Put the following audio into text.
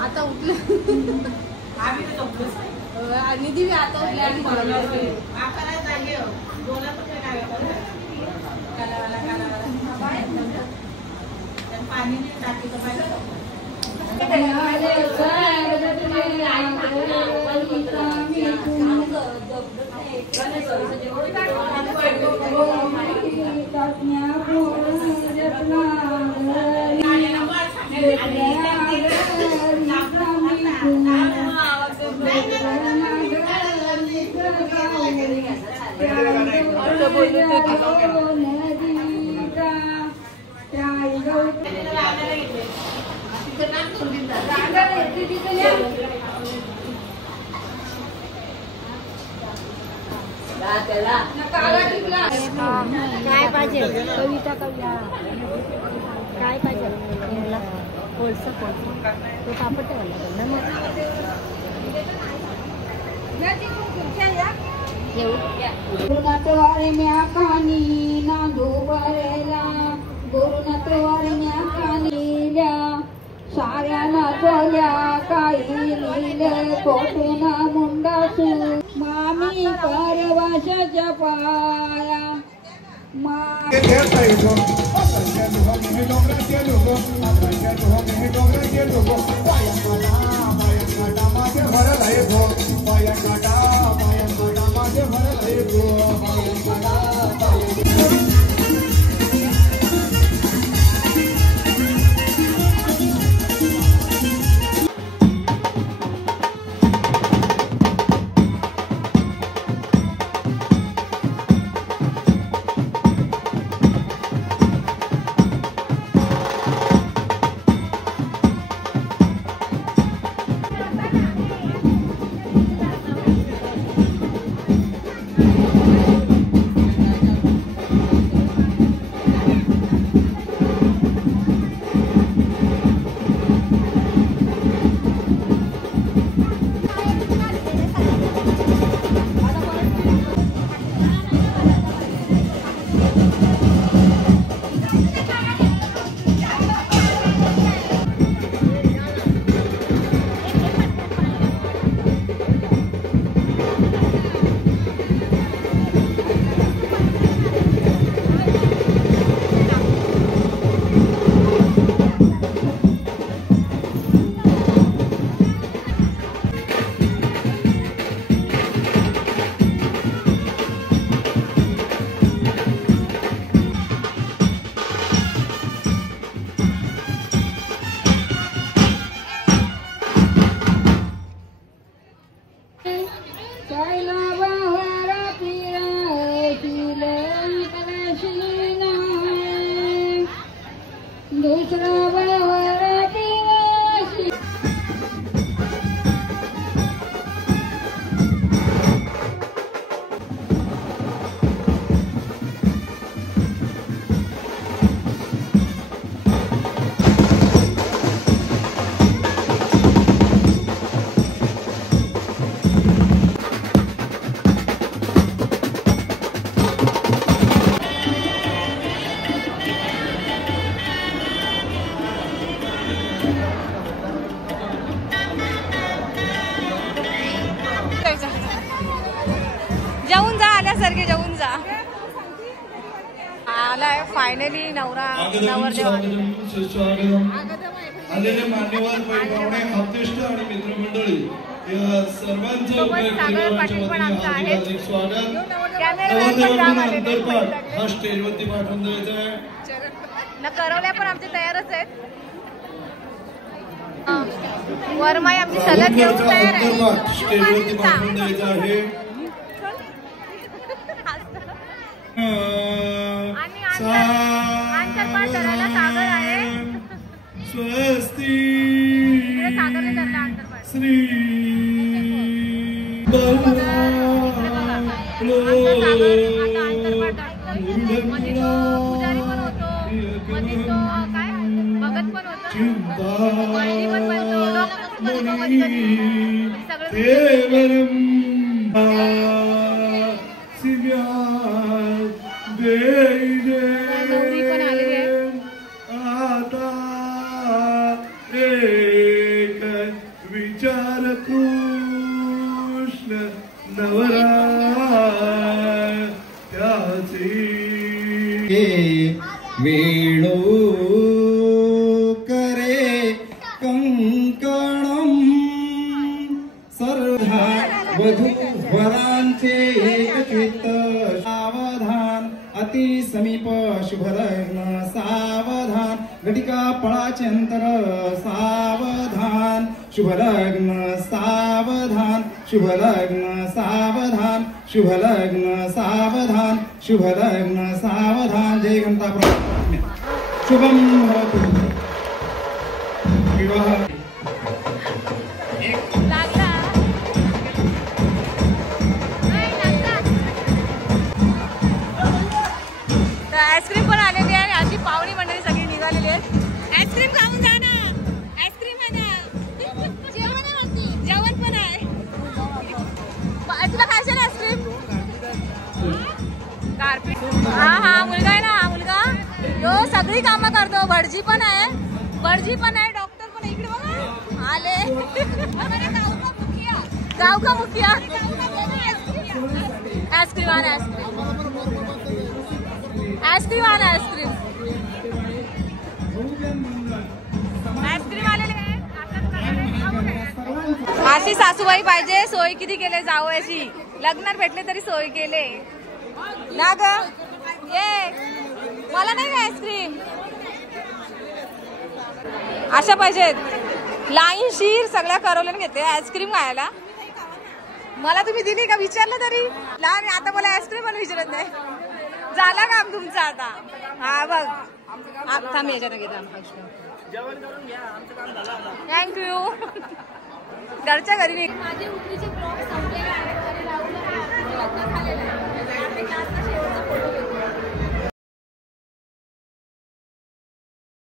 आता उठले आम्ही तर झोपलोच नाही आणि दिवी आता उठले आणि आकारा जागे बोला पण काय कालावाला पाणी नाही टाकी तर पाहिजे काय पाहिजे कविता करूया काय पाहिजे कोळसा तो पापड ठेवला गुरुनाथवारण्या कानी नांदू बरेला गुरुनाथवारण्या कानील्या साऱ्या नाचल्या काही लिहिलं कोठून मुंडासू मामी परवाशाच्या पाया जेवून जा आल्यासारखे जेवून जा. आलाय फायनली नवरा नवरदेव आलेले मान्यवर पाहुणे अध्यक्ष आणि मित्रमंडळी या सर्वांचं स्वागत. हा स्टेजवरती पाठवून द्यायचा आहे. करवल्या पण आमचे तयारच आहेत. वरमाई आमची सलग घेऊन तयार आहे. स्टेजवरती पाठवून द्यायचा आहे. आंतरपाठ करायला सागर आहे. स्वस्ती सागरने धरला आंतरपाठ. श्री पुजारी पण होतो, मध्ये तो काय भगत पण होतो, पहिली पण बनतो, डॉक्टर पण बनतो, सगळं गौरी पण आलेली आहे. आता एक विचार कृष्ण नवरा त्याचे वेणू करे कंकणम सर्धा वधू वरांचे एकचित्त सावधान अति समीप शुभलग्न सावधान घटिका पळाचे अंतर सावधान शुभलग्न सावधान शुभलग्न सावधान शुभलग्न सावधान शुभलग्न सावधान. जय गणता शुभम भवतु. विवाह आईस्क्रीम पण आलेली आहे. अशी पाहुणी मंडळी सगळी निघालेली आहेत. आईस्क्रीम खाऊन जा ना. आईस्क्रीम आहे ना. जेवण पण आहे. तुला खायचं ना आईस्क्रीम. कार्पेट हा मुलगा आहे ना. हा मुलगा यो सगळी कामं करतो. भटजी पण आहे. डॉक्टर पण आहे. इकडे बघा आले. गाव का मुखिया आईस्क्रीम आण. आईस्क्रीम आला. आईस्क्रीम आलेले आहे. अशी सासूबाई पाहिजे. सोय किती केले जावयाची. लग्नात भेटले तरी सोय केले ना ग. ये मला नाही आईस्क्रीम. अशा पाहिजेत. लाईनशीर सगळ्या करवल्याने घेते आईस्क्रीम खायला. मला तुम्ही दिली का विचारलं तरी. लहान आता मला आईस्क्रीम पण विचारत नाही. झाला काम तुमचं आता. हा बघ आता मी याच्यात घेते. थँक्यू. घरच्या घरी. माझे उकडीचे ब्लॉग संपलेले आहेत.